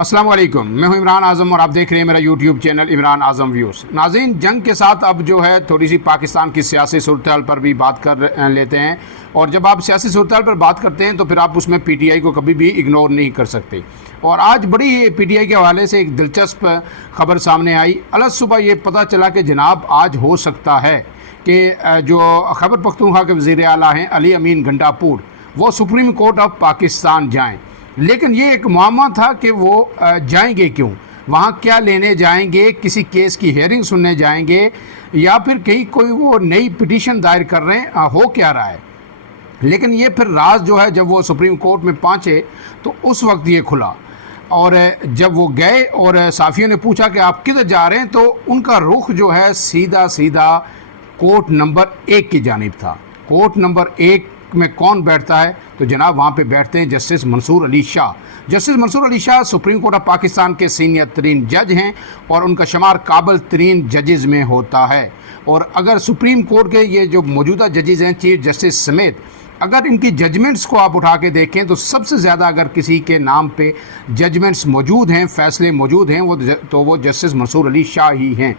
अस्सलाम वालेकुम, मैं हूं इमरान आज़म और आप देख रहे हैं मेरा यूट्यूब चैनल इमरान आज़म व्यूज़। नाज़रीन, जंग के साथ अब जो है थोड़ी सी पाकिस्तान की सियासी सूरत-ए-हाल पर भी बात कर लेते हैं। और जब आप सियासी सूरत-ए-हाल पर बात करते हैं तो फिर आप उसमें पीटीआई को कभी भी इग्नोर नहीं कर सकते। और आज बड़ी पीटीआई के हवाले से एक दिलचस्प खबर सामने आई। अलग सुबह ये पता चला कि जनाब आज हो सकता है कि जो खैबर पख्तूनख्वा के वज़ीर आला हैं अली अमीन गंडापुर, वो सुप्रीम कोर्ट ऑफ पाकिस्तान जाएँ। लेकिन ये एक मामला था कि वो जाएंगे क्यों, वहाँ क्या लेने जाएंगे, किसी केस की हेयरिंग सुनने जाएंगे या फिर कहीं कोई वो नई पिटीशन दायर कर रहे हैं, हो क्या रहा है। लेकिन ये फिर राज जो है जब वो सुप्रीम कोर्ट में पहुँचे तो उस वक्त ये खुला। और जब वो गए और साफ़ियों ने पूछा कि आप किधर जा रहे हैं, तो उनका रुख जो है सीधा सीधा कोर्ट नंबर 1 की जानिब था। कोर्ट नंबर 1 में कौन बैठता है, तो जनाब वहाँ पे बैठते हैं justice Mansoor Ali Shah. Justice Mansoor Ali Shah supreme court of Pakistan के सीनियर तरीन जज हैं और उनका शुमार काबिल तरीन जजेज़ में होता है। और अगर सुप्रीम कोर्ट के ये जो मौजूदा जजेज़ हैं, चीफ जस्टिस समेत, अगर इनकी जजमेंट्स को आप उठा के देखें तो सबसे ज़्यादा अगर किसी के नाम पे जजमेंट्स मौजूद हैं, फ़ैसले मौजूद हैं, वो जस्टिस मंसूर अली शाह ही हैं।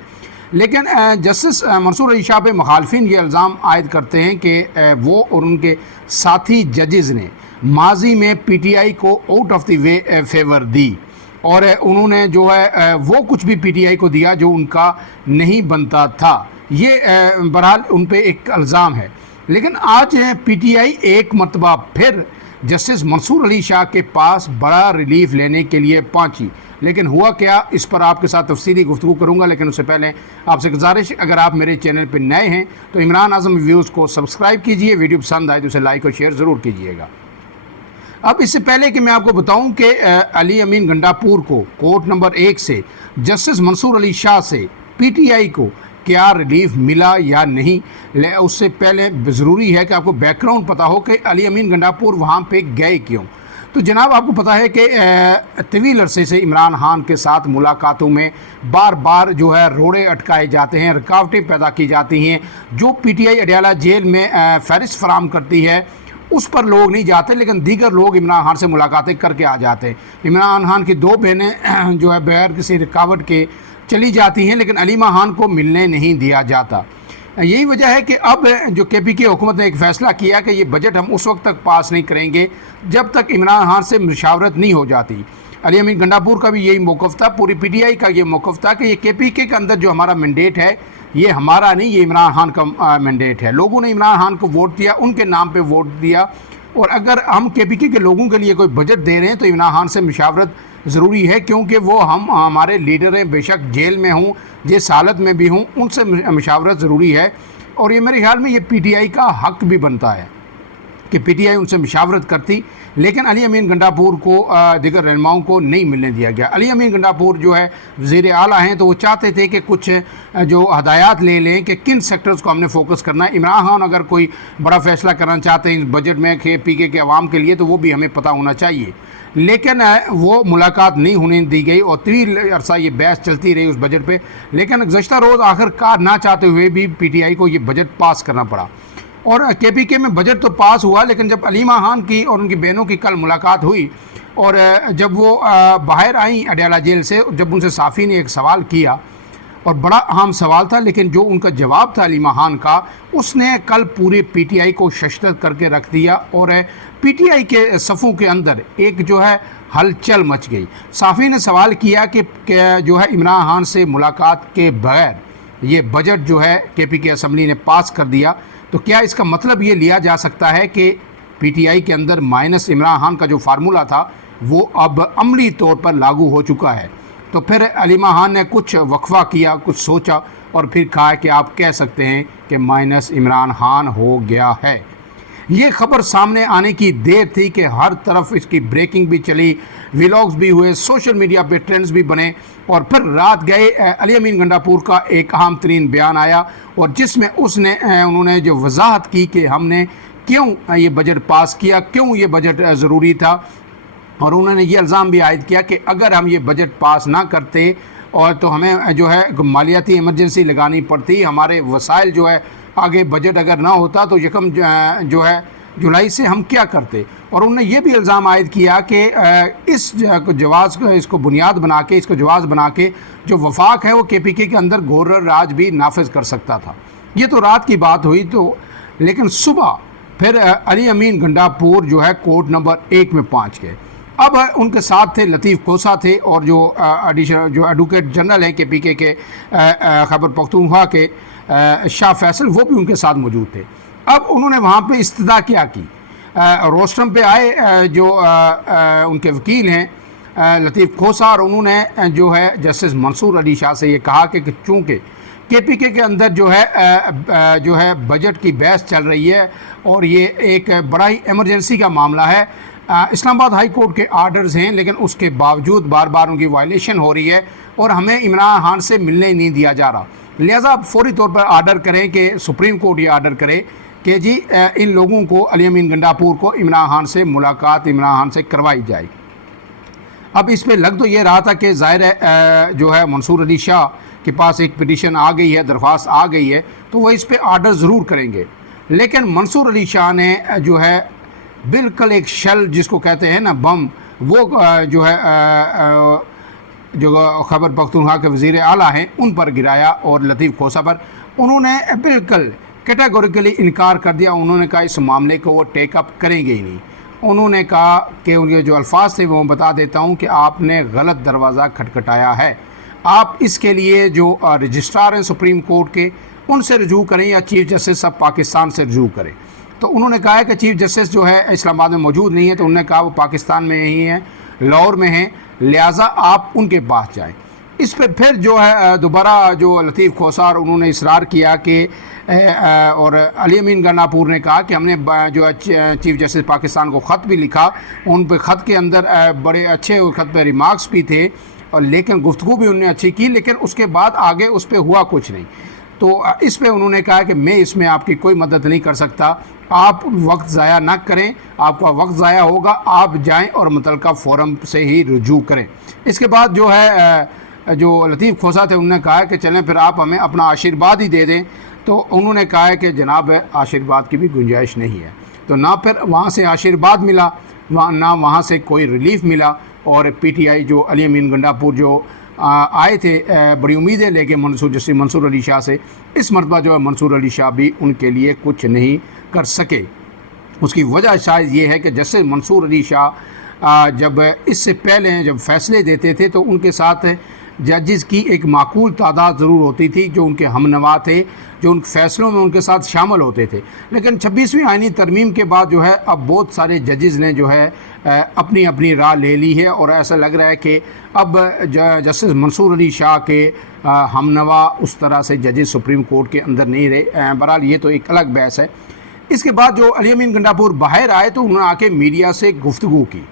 लेकिन जस्टिस मंसूर अली शाह पे मुखालफिन ये इल्ज़ाम आयद करते हैं कि वो और उनके साथी जजेज़ ने माजी में पीटीआई को out of the way favour दी और उन्होंने जो है वो कुछ भी पीटीआई को दिया जो उनका नहीं बनता था। ये बहरहाल उन पे एक इल्ज़ाम है। लेकिन आज पीटीआई एक मरतबा फिर जस्टिस मंसूर अली शाह के पास बड़ा रिलीफ लेने के लिए पहुंची। लेकिन हुआ क्या, इस पर आपके साथ तफसीली गुफ्तगू करूंगा। लेकिन उससे पहले आपसे गुजारिश, अगर आप मेरे चैनल पर नए हैं तो इमरान आज़म व्यूज़ को सब्सक्राइब कीजिए, वीडियो पसंद आए तो उसे लाइक और शेयर ज़रूर कीजिएगा। अब इससे पहले कि मैं आपको बताऊं कि अली अमीन गंडापुर को कोर्ट नंबर 1 से जस्टिस मंसूर अली शाह से पीटीआई को क्या रिलीफ मिला या नहीं, उससे पहले ज़रूरी है कि आपको बैकग्राउंड पता हो कि अली अमीन गंडापुर वहाँ पे गए क्यों। तो जनाब आपको पता है कि तवील अरसे से इमरान खान के साथ मुलाकातों में बार बार जो है रोड़े अटकाए जाते हैं, रुकावटें पैदा की जाती हैं। जो पीटीआई अडयाला जेल में फहरिस्त फराम करती है उस पर लोग नहीं जाते, लेकिन दीगर लोग इमरान खान से मुलाकातें करके आ जाते हैं। इमरान खान की 2 बहनें जो है बगैर किसी रुकावट के चली जाती हैं, लेकिन अलीमा खान को मिलने नहीं दिया जाता। यही वजह है कि अब जो केपीके हुकूमत ने एक फ़ैसला किया कि ये बजट हम उस वक्त तक पास नहीं करेंगे जब तक इमरान खान से मुशावरत नहीं हो जाती। अली अमीन गंडापुर का भी यही मौक़िफ़ था, पूरी पीटीआई का ये मौक़िफ़ था कि ये केपीके के अंदर जो हमारा मैंडेट है ये हमारा नहीं, ये इमरान खान का मैंडेट है। लोगों ने इमरान खान को वोट दिया, उनके नाम पे वोट दिया। और अगर हम केपीके के लोगों के लिए कोई बजट दे रहे हैं तो इमरान खान से मुशावरत ज़रूरी है, क्योंकि वो हमारे लीडर हैं। बेशक जेल में हूँ, जिस हालत में भी हूँ, उनसे मुशावरत ज़रूरी है। और ये मेरे ख्याल में ये पीटीआई का हक़ भी बनता है कि पीटीआई उनसे मुशावरत करती। लेकिन अली अमीन गंडापुर को दीगर रहनुमाओं को नहीं मिलने दिया गया। अली अमीन गंडापुर जो है वज़ीर आला हैं, तो वो चाहते थे कि कुछ जो हदायत ले लें कि किन सेक्टर्स को हमने फोकस करना है। इमरान खान अगर कोई बड़ा फ़ैसला करना चाहते हैं इस बजट में पीके के अवाम के लिए, तो वो भी हमें पता होना चाहिए। लेकिन वो मुलाकात नहीं होने दी गई और तवील अरसा ये बहस चलती रही उस बजट पे। लेकिन गुज़श्ता रोज़ आखिरकार ना चाहते हुए भी पीटीआई को ये बजट पास करना पड़ा और केपीके में बजट तो पास हुआ। लेकिन जब अलीमा खान की और उनकी बहनों की कल मुलाकात हुई और जब वो बाहर आई अडयाला जेल से, जब उनसे साफ़ी ने एक सवाल किया और बड़ा अहम सवाल था, लेकिन जो उनका जवाब था अलीमा खान का, उसने कल पूरे पीटीआई को शशदर करके रख दिया और पीटीआई के सफ़ों के अंदर एक जो है हलचल मच गई। साफ़ी ने सवाल किया कि जो है इमरान खान से मुलाकात के बगैर ये बजट जो है केपीके असम्बली ने पास कर दिया, तो क्या इसका मतलब ये लिया जा सकता है कि पीटीआई के अंदर माइनस इमरान खान का जो फार्मूला था वो अब अमली तौर पर लागू हो चुका है। तो फिर अलीमा खान ने कुछ वक्फा किया, कुछ सोचा और फिर कहा कि आप कह सकते हैं कि माइनस इमरान खान हो गया है। ये खबर सामने आने की देर थी कि हर तरफ इसकी ब्रेकिंग भी चली, व्लॉग्स भी हुए, सोशल मीडिया पे ट्रेंड्स भी बने और फिर रात गए अली अमीन गंडापुर का एक अहम तरीन बयान आया और जिसमें उन्होंने जो वजाहत की कि हमने क्यों ये बजट पास किया, क्यों ये बजट ज़रूरी था। और उन्होंने ये इल्ज़ाम भी आयद किया कि अगर हम ये बजट पास ना करते और तो हमें जो है मालियाती इमरजेंसी लगानी पड़ती, हमारे वसाइल जो है आगे बजट अगर ना होता तो यकम जो है जुलाई से हम क्या करते। और उन्होंने ये भी इल्ज़ाम आयद किया कि इस जवाज़ को, इसको बुनियाद बना के, इसको जवाज़ बना के जो वफाक है वो KPK के अंदर गवर्नर राज भी नाफिज कर सकता था। ये तो रात की बात हुई। तो लेकिन सुबह फिर अली अमीन गंडापुर जो है कोर्ट नंबर 1 में पहुँच गए। अब उनके साथ थे लतीफ़ खोसा थे और जो एडवोकेट जनरल है KPK के खैबर पख्तूनख्वा के शाह फैसल, वो भी उनके साथ मौजूद थे। अब उन्होंने वहाँ पे इस्तदा क्या की, रोस्टम पे आए जो उनके वकील हैं लतीफ़ खोसा, और उन्होंने जो है जस्टिस मंसूर अली शाह से ये कहा कि चूँकि KPK के अंदर जो है बजट की बहस चल रही है और ये एक बड़ा ही इमरजेंसी का मामला है, इस्लामाबाद हाई कोर्ट के आर्डर्स हैं, लेकिन उसके बावजूद बार बार उनकी वायलेशन हो रही है और हमें इमरान खान से मिलने नहीं दिया जा रहा। लिहाजा आप फौरी तौर पर आर्डर करें कि सुप्रीम कोर्ट ये आर्डर करे कि जी इन लोगों को, अली अमीन गंडापुर को, इमरान खान से मुलाकात इमरान खान से करवाई जाए। अब इस पे लग तो ये रहा था कि ज़ाहिर है जो है मंसूर अली शाह के पास एक पिटीशन आ गई है, दरख्वास्त आ गई है, तो वह इस पे आर्डर ज़रूर करेंगे। लेकिन मंसूर अली शाह ने जो है बिल्कुल एक शल जिसको कहते हैं ना बम, वो जो है जो खैबर पख्तूनख्वा के वज़ीर आला हैं उन पर गिराया और लतीफ़ खोसा पर उन्होंने बिल्कुल कैटेगोरिकली इनकार कर दिया। उन्होंने कहा इस मामले को वो टेकअप करेंगे ही नहीं। उन्होंने कहा कि उनके जो अल्फाज थे वो बता देता हूँ कि आपने गलत दरवाज़ा खटखटाया है, आप इसके लिए जो रजिस्ट्रार हैं सुप्रीम कोर्ट के उनसे रजू करें या चीफ़ जस्टिस ऑफ पाकिस्तान से रजू करें। तो उन्होंने कहा है कि चीफ़ जस्टिस जो है इस्लामाबाद में मौजूद नहीं है, तो उन्होंने कहा वो पाकिस्तान में ही हैं, लाहौर में हैं, लिहाजा आप उनके पास जाएं। इस पर फिर जो है दोबारा जो लतीफ़ खोसा उन्होंने इसरार किया कि और अली अमीन गंडापुर ने कहा कि हमने जो है चीफ़ जस्टिस पाकिस्तान को ख़त भी लिखा, उन पर ख़त के अंदर बड़े अच्छे ख़त पर रिमार्क्स भी थे और लेकिन गुफ्तगू भी उन्होंने अच्छी की, लेकिन उसके बाद आगे उस पर हुआ कुछ नहीं। तो इस पे उन्होंने कहा कि मैं इसमें आपकी कोई मदद नहीं कर सकता, आप वक्त ज़ाया ना करें, आपका वक्त ज़ाया होगा, आप जाएं और मुतलका फोरम से ही रुजू करें। इसके बाद जो है जो लतीफ़ खोसा थे उन्होंने कहा कि चलें फिर आप हमें अपना आशीर्वाद ही दे दें। तो उन्होंने कहा है कि जनाब आशीर्वाद की भी गुंजाइश नहीं है। तो ना फिर वहाँ से आशीर्वाद मिला, ना वहाँ से कोई रिलीफ मिला। और PTI जो अली अमीन गंडापुर जो आए थे बड़ी उम्मीदें लेके जस्टिस मंसूर अली शाह से, इस मरतबा जो है मंसूर अली शाह भी उनके लिए कुछ नहीं कर सके। उसकी वजह शायद ये है कि जस्टिस मंसूर अली शाह जब इससे पहले जब फैसले देते थे तो उनके साथ जजेस की एक माकूल तादाद ज़रूर होती थी जो उनके हमनवा थे, जो उन फैसलों में उनके साथ शामिल होते थे। लेकिन 26वीं आईनी तरमीम के बाद जो है अब बहुत सारे जजेस ने जो है अपनी अपनी राह ले ली है और ऐसा लग रहा है कि अब जस्टिस मंसूर अली शाह के हमनवा उस तरह से जजेस सुप्रीम कोर्ट के अंदर नहीं रहे। बहरहाल ये तो एक अलग बहस है। इसके बाद जो अली अमीन गंडापुर बाहर आए तो उन्होंने आके मीडिया से गुफ्तगू की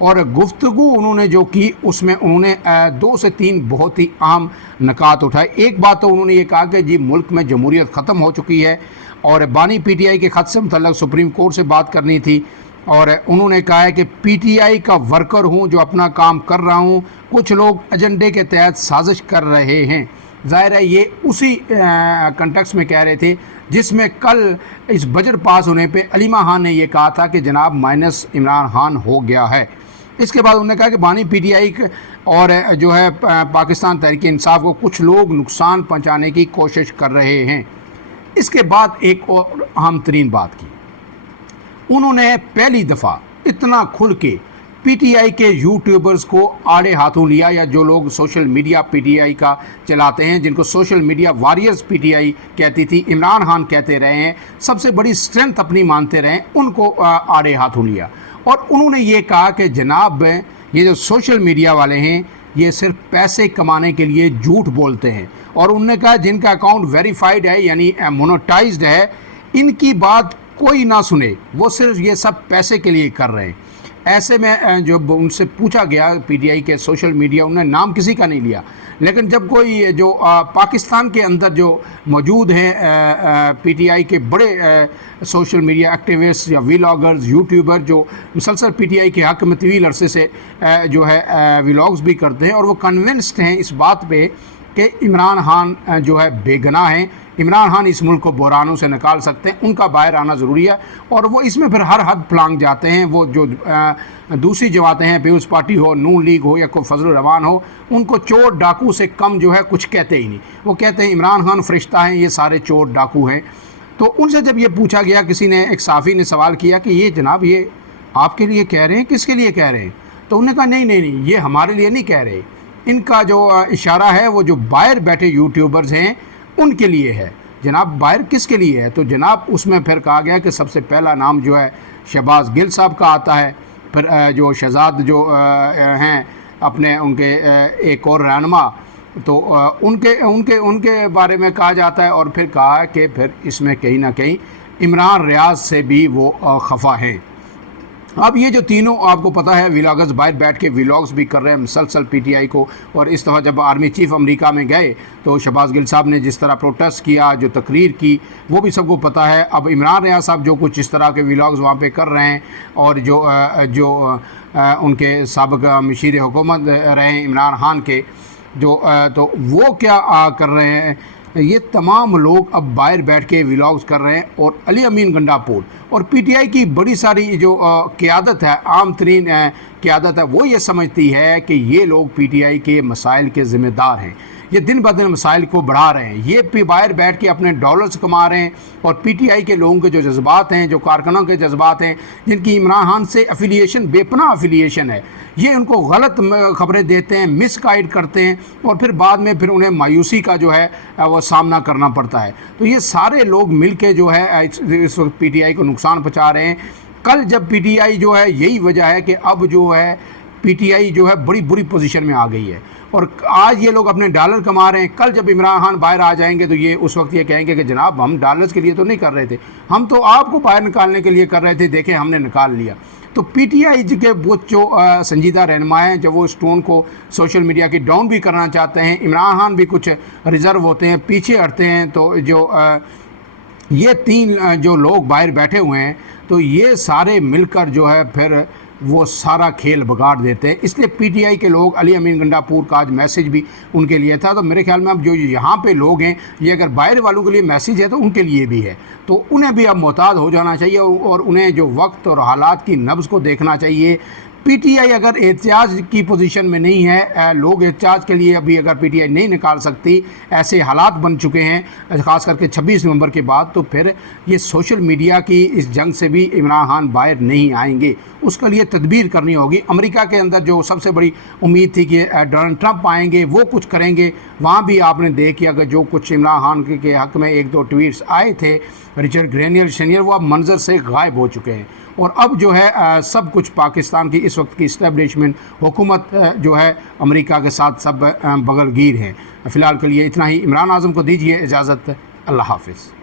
और गुफ्तगू उन्होंने जो की उसमें उन्होंने 2 से 3 बहुत ही अहम नकात उठाए। एक बात तो उन्होंने ये कहा कि जी मुल्क में जमहूरियत ख़त्म हो चुकी है और बानी PTI के ख़त से मुतल्लक़ सुप्रीम कोर्ट से बात करनी थी। और उन्होंने कहा है कि PTI का वर्कर हूँ जो अपना काम कर रहा हूँ, कुछ लोग एजेंडे के तहत साजिश कर रहे हैं। ज़ाहिर है ये उसी कंटेक्स्ट में कह रहे थे जिसमें कल इस बजट पास होने पे अलीमा खान ने ये कहा था कि जनाब माइनस इमरान खान हो गया है। इसके बाद उन्होंने कहा कि बानी PTI और जो है पाकिस्तान तहरीक इंसाफ को कुछ लोग नुकसान पहुंचाने की कोशिश कर रहे हैं। इसके बाद एक और अहम तरीन बात की, उन्होंने पहली दफ़ा इतना खुल के PTI के यूट्यूबर्स को आड़े हाथों लिया, या जो लोग सोशल मीडिया PTI का चलाते हैं, जिनको सोशल मीडिया वॉरियर्स PTI कहती थी, इमरान खान कहते रहे हैं, सबसे बड़ी स्ट्रेंथ अपनी मानते रहे, उनको आड़े हाथों लिया। और उन्होंने ये कहा कि जनाब ये जो सोशल मीडिया वाले हैं ये सिर्फ पैसे कमाने के लिए झूठ बोलते हैं। और उन्होंने कहा जिनका अकाउंट वेरीफाइड है यानी मोनेटाइज्ड है, इनकी बात कोई ना सुने, वो सिर्फ ये सब पैसे के लिए कर रहे हैं। ऐसे में जब उनसे पूछा गया PTI के सोशल मीडिया, उन्होंने नाम किसी का नहीं लिया, लेकिन जब कोई जो पाकिस्तान के अंदर जो मौजूद हैं PTI के बड़े सोशल मीडिया एक्टिविस्ट या व्लॉगर्स, यूट्यूबर जो मुसलसल PTI के हक़ में तवील अरसे से जो है व्लॉग्स भी करते हैं और वो कन्विंस्ड हैं इस बात पे कि इमरान खान जो है बेगुनाह हैं, इमरान खान इस मुल्क को बहरानों से निकाल सकते हैं, उनका बाहर आना ज़रूरी है। और वो इसमें फिर हर हद फलांग जाते हैं। वो जो दूसरी जमातें हैं, पीपल्स पार्टी हो, नून लीग हो या कोई फजल रहमान हो, उनको चोर डाकू से कम जो है कुछ कहते ही नहीं। वो कहते हैं इमरान खान फरिश्ता है, ये सारे चोर डाकू हैं। तो उनसे जब ये पूछा गया, किसी ने, एक साफ़ी ने सवाल किया कि ये जनाब ये आपके लिए कह रहे हैं, किसके लिए कह रहे हैं? तो उन्होंने कहा नहीं नहीं नहीं, ये हमारे लिए नहीं कह रहे, इनका जो इशारा है वो जो बाहर बैठे यूट्यूबर्स हैं उनके लिए है। जनाब बाहर किसके लिए है? तो जनाब उसमें फिर कहा गया कि सबसे पहला नाम जो है शहबाज गिल साहब का आता है, फिर जो शहजाद जो हैं अपने उनके एक और रहनुमा, तो उनके उनके उनके बारे में कहा जाता है। और फिर कहा कि फिर इसमें कहीं ना कहीं इमरान रियाज से भी वो खफा हैं। अब ये जो तीनों आपको पता है व्लॉगर्स बाहर बैठ के व्लॉग्स भी कर रहे हैं मुसलसल पीटीआई को। और इस दफ़ा जब आर्मी चीफ अमेरिका में गए तो शहबाज गिल साहब ने जिस तरह प्रोटेस्ट किया, जो तकरीर की, वो भी सबको पता है। अब इमरान रियाज साहब जो कुछ इस तरह के व्लॉग्स वहाँ पे कर रहे हैं, और जो उनके साबिक़ मशीर हुकूमत रहे हैं इमरान खान के, तो वो क्या कर रहे हैं, ये तमाम लोग अब बाहर बैठ के व्लॉग्स कर रहे हैं। और अली अमीन गंडापुर और पीटीआई की बड़ी सारी जो क़यादत है, आम तरीन क़यादत है, वो ये समझती है कि ये लोग पीटीआई के मसाइल के ज़िम्मेदार हैं। ये दिन ब दिन मसाइल को बढ़ा रहे हैं, ये बाहर बैठ के अपने डॉलर्स कमा रहे हैं। और पीटीआई के लोगों के जो जज्बात हैं, जो कारकुनों के जज्बात हैं, जिनकी इमरान खान से अफिलिएशन, बेपनाह अफिलिएशन है, ये उनको गलत खबरें देते हैं, मिसगाइड करते हैं, और फिर बाद में फिर उन्हें मायूसी का जो है वो सामना करना पड़ता है। तो ये सारे लोग मिल के जो है इस वक्त पीटीआई को नुकसान पहुँचा रहे हैं। कल जब पीटीआई जो है, यही वजह है कि अब जो है पीटीआई जो है बड़ी बुरी पोजीशन में आ गई है। और आज ये लोग अपने डॉलर कमा रहे हैं, कल जब इमरान खान बाहर आ जाएंगे तो ये उस वक्त ये कहेंगे कि जनाब हम डॉलर्स के लिए तो नहीं कर रहे थे, हम तो आपको बाहर निकालने के लिए कर रहे थे, देखें हमने निकाल लिया। तो पीटीआई के वो जो संजीदा रहनुमा हैं, जब वो इस टोन को सोशल मीडिया की डाउन भी करना चाहते हैं, इमरान खान भी कुछ रिज़र्व होते हैं, पीछे हटते हैं, तो जो ये तीन जो लोग बाहर बैठे हुए हैं, तो ये सारे मिलकर जो है फिर वो सारा खेल बिगाड़ देते हैं। इसलिए पीटीआई के लोग, अली अमीन गंडापुर का आज मैसेज भी उनके लिए था। तो मेरे ख्याल में अब जो यहाँ पे लोग हैं, ये अगर बाहर वालों के लिए मैसेज है तो उनके लिए भी है। तो उन्हें भी अब मोहतात हो जाना चाहिए, और उन्हें जो वक्त और हालात की नब्ज़ को देखना चाहिए। पीटीआई अगर एहतियाज की पोजीशन में नहीं है, लोग एहतियाज के लिए अभी अगर पीटीआई नहीं निकाल सकती, ऐसे हालात बन चुके हैं ख़ास करके 26 नवंबर के बाद, तो फिर ये सोशल मीडिया की इस जंग से भी इमरान खान बाहर नहीं आएंगे। उसके लिए तदबीर करनी होगी। अमेरिका के अंदर जो सबसे बड़ी उम्मीद थी कि डोनाल्ड ट्रंप आएंगे, वो कुछ करेंगे, वहाँ भी आपने देखिए कि जो कुछ इमरान खान के हक़ में एक दो ट्वीट्स आए थे रिचर्ड ग्रेनियर शनियर, वो अब मंजर से गायब हो चुके हैं। और अब जो है सब कुछ पाकिस्तान की इस वक्त की इस्टेब्लिशमेंट हुकूमत जो है अमेरिका के साथ सब बगलगीर है। फ़िलहाल के लिए इतना ही। इमरान आज़म को दीजिए इजाज़त। अल्लाह हाफ़िज़।